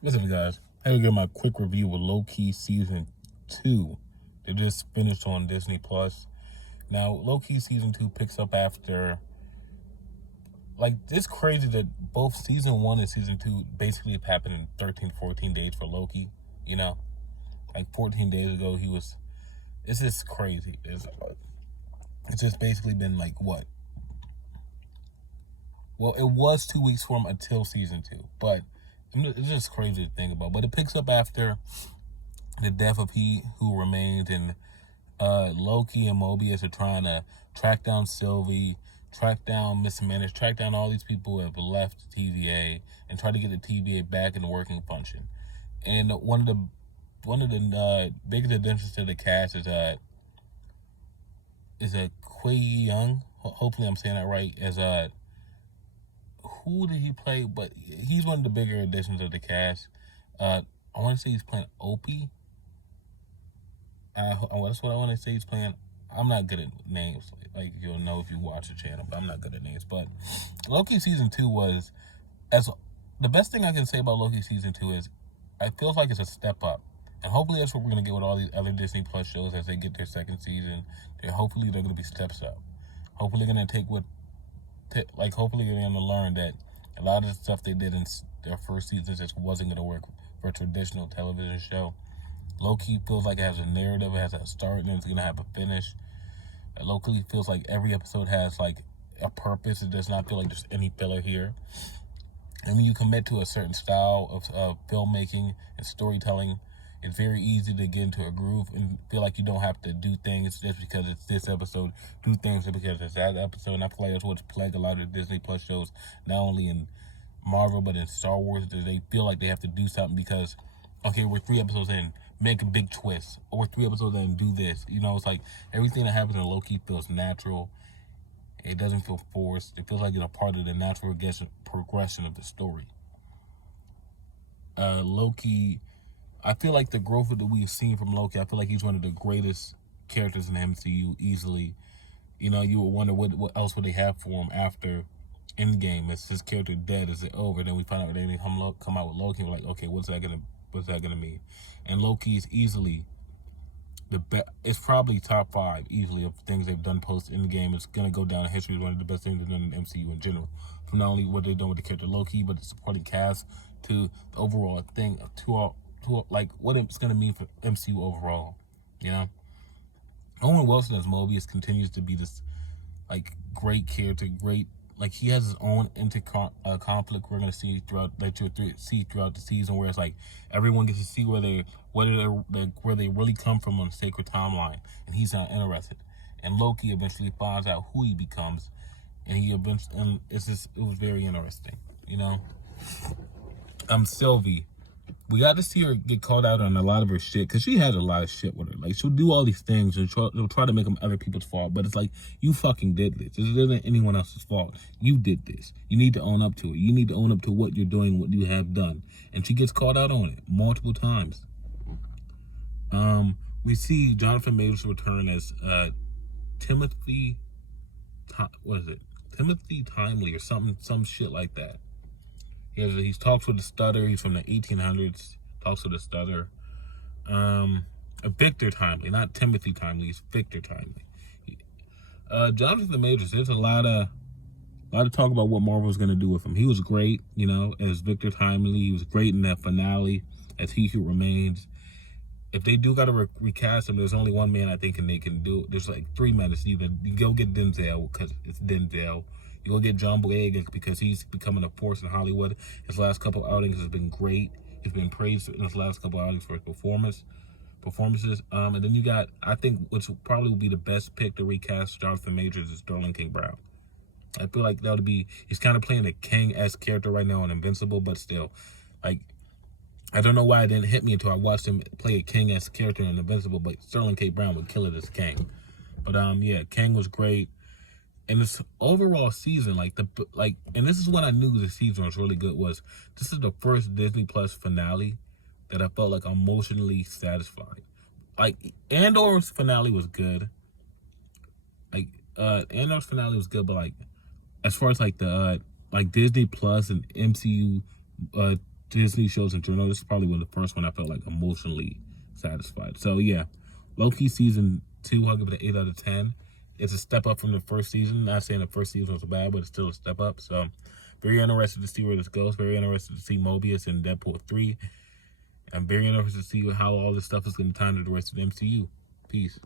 Listen, guys, I will give my quick review of Loki season 2. They just finished on Disney Plus. Now, Loki season 2 picks up after, like, it's crazy that both season 1 and season 2 basically happened in 13, 14 days for Loki. You know, like 14 days ago, it's just crazy. It's just basically been like what? Well, it was 2 weeks for him until season 2, but it's just crazy to think about. But it picks up after the death of He Who Remains, and Loki and Mobius are trying to track down Sylvie, track down Miss Manage, track down all these people who have left TVA, and try to get the TVA back in working function. And one of the biggest additions to the cast is a Quay Young. Hopefully, I'm saying that right. As who did he play? But he's one of the bigger additions of the cast. I want to say he's playing Opie. That's what I want to say he's playing. I'm not good at names. Like, you'll know if you watch the channel, but I'm not good at names. But Loki season 2 was, as the best thing I can say about Loki season 2 is, it feels like it's a step up, and hopefully that's what we're gonna get with all these other Disney Plus shows as they get their second season. Hopefully they're gonna be steps up. Hopefully they're gonna hopefully they're gonna learn that a lot of the stuff they did in their first season just wasn't gonna work for a traditional television show. Loki feels like it has a narrative, it has a start, and it's gonna have a finish. Loki feels like every episode has like a purpose. It does not feel like there's any filler here. And when you commit to a certain style of filmmaking and storytelling, it's very easy to get into a groove and feel like you don't have to do things just because it's this episode, do things because it's that episode. And I feel like that's what's plagued a lot of Disney Plus shows, not only in Marvel but in Star Wars. They feel like they have to do something because, okay, we're 3 episodes in, make a big twist, or we're 3 episodes in, do this. You know, it's like everything that happens in Loki feels natural. It doesn't feel forced. It feels like it's a part of the natural progression of the story. Loki, I feel like the growth that we've seen from Loki, I feel like he's one of the greatest characters in the MCU easily. You know, you would wonder what else would they have for him after Endgame. Is his character dead? Is it over? Then we find out they didn't come out with Loki. We're like, okay, what's that gonna mean? And Loki is easily it's probably top 5 easily of things they've done post Endgame. It's gonna go down in history as one of the best things they've done in the MCU in general. From not only what they've done with the character Loki, but the supporting cast, to the overall thing, to like what it's gonna mean for MCU overall. You know, Owen Wilson as Mobius continues to be this like great character, great, like he has his own conflict we're gonna see throughout the season, where it's like everyone gets to see where they really come from on the sacred timeline, and he's not interested. And Loki eventually finds out who he becomes, and it was very interesting, you know. Sylvie, we got to see her get called out on a lot of her shit, because she has a lot of shit with her. Like, she'll do all these things and she'll try to make them other people's fault, but it's like, you fucking did this. This isn't anyone else's fault. You did this. You need to own up to it. You need to own up to what you're doing, what you have done. And she gets called out on it multiple times. We see Jonathan Majors return as Timothy, what is it? Timothy Timely or some shit like that. He talks with a stutter. He's from the 1800s. Talks with a stutter. Victor Timely, not Timothy Timely. He's Victor Timely. Jonathan Majors. There's a lot of talk about what Marvel's gonna do with him. He was great, you know, as Victor Timely. He was great in that finale as He Who Remains. If they do gotta recast him, there's only one man I think they can do it. There's like 3 men. It's either you go get Denzel because it's Denzel. You go get John Boyega because he's becoming a force in Hollywood. His last couple outings has been great. He's been praised in his last couple outings for his performances. And then you got, I think, which probably would be the best pick to recast Jonathan Majors is Sterling K. Brown. I feel like that would be, he's kind of playing a King-esque character right now in Invincible, but still, like, I don't know why it didn't hit me until I watched him play a King-esque character in Invincible, but Sterling K. Brown would kill it as King. But yeah, King was great. And this overall season, and this is what I knew the season was really good, was this is the first Disney Plus finale that I felt like emotionally satisfied. Like, Andor's finale was good. Like, Andor's finale was good, but like, as far as like the like Disney Plus and MCU Disney shows in general, this is probably one of the first one I felt like emotionally satisfied. So yeah, Loki season 2, I'll give it an 8 out of 10. It's a step up from the first season. Not saying the first season was bad, but it's still a step up. So very interested to see where this goes. Very interested to see Mobius in Deadpool 3. I'm very interested to see how all this stuff is going to tie into the rest of the MCU. Peace.